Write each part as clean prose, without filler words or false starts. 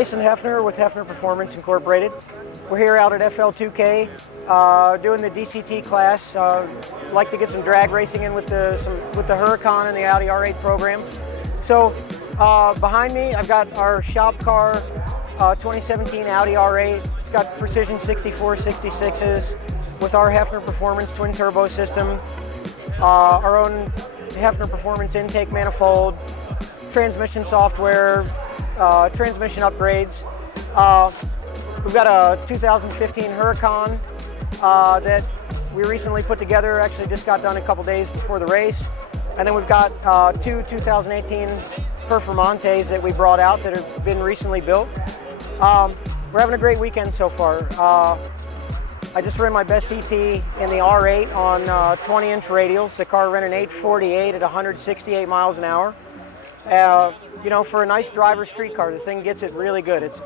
Jason Heffner with Heffner Performance Incorporated. We're here out at FL2K doing the DCT class. Like to get some drag racing in with the Huracán and the Audi R8 program. So behind me I've got our shop car 2017 Audi R8. It's got precision 64/66s with our Heffner Performance twin turbo system, our own Heffner Performance intake manifold, transmission software, transmission upgrades. We've got a 2015 Huracán that we recently put together, actually just got done a couple days before the race. And then we've got two 2018 Performantes that we brought out that have been recently built. We're having a great weekend so far. I just ran my best CT in the R8 on 20-inch radials. The car ran an 848 at 168 miles an hour. You know, for a nice driver street car, the thing gets it really good. It's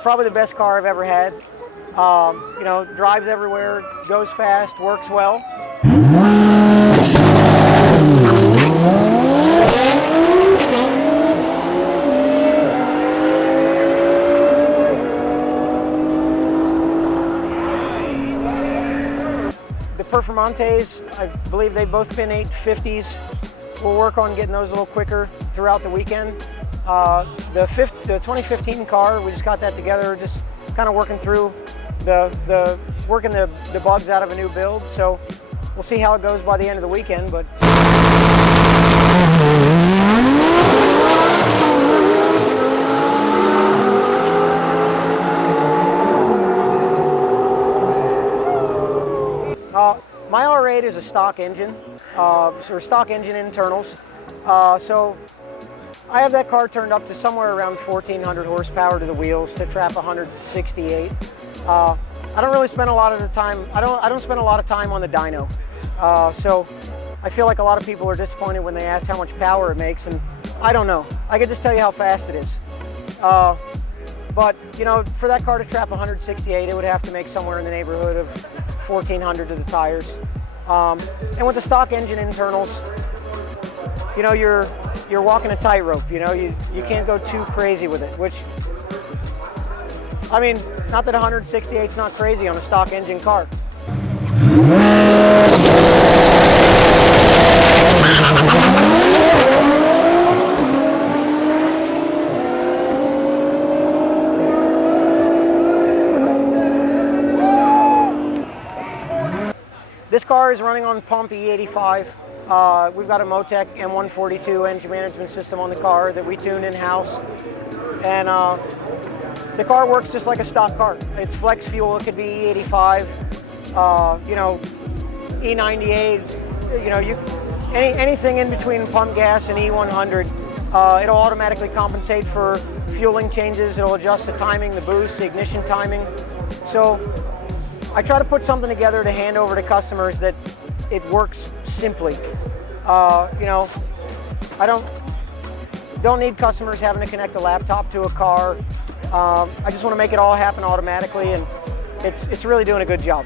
probably the best car I've ever had. You know, drives everywhere, goes fast, works well. The Performantes, I believe they've both been 850s. We'll work on getting those a little quicker throughout the weekend. The 2015 car, we just got that together, just kind of working through working the bugs out of a new build. So we'll see how it goes by the end of the weekend. But my R8 is a stock engine, or stock engine internals. So I have that car turned up to somewhere around 1,400 horsepower to the wheels to trap 168. I don't really spend a lot of the time. I don't spend a lot of time on the dyno. So I feel like a lot of people are disappointed when they ask how much power it makes, and I don't know. I can just tell you how fast it is. But you know, for that car to trap 168, it would have to make somewhere in the neighborhood of 1,400 to the tires. And with the stock engine internals, you know, you're walking a tightrope. You know, you can't go too crazy with it. Which, I mean, not that 168 is not crazy on a stock engine car. This car is running on pump E85. We've got a Motec M142 engine management system on the car that we tuned in-house. And the car works just like a stock car. It's flex fuel, it could be E85, you know, E98, you know, anything in between pump gas and E100. It'll automatically compensate for fueling changes. It'll adjust the timing, the boost, the ignition timing. So I try to put something together to hand over to customers that it works simply. You know, I don't need customers having to connect a laptop to a car. I just want to make it all happen automatically, and it's really doing a good job.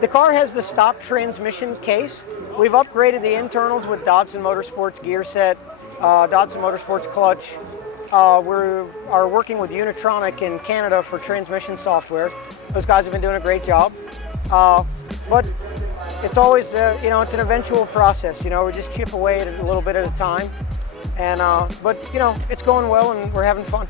The car has the stop transmission case. We've upgraded the internals with Dodson Motorsports gear set, Dodson Motorsports clutch. We are working with Unitronic in Canada for transmission software. Those guys have been doing a great job. But it's always, you know, it's an eventual process. You know, we just chip away at it a little bit at a time. And, but, you know, it's going well and we're having fun.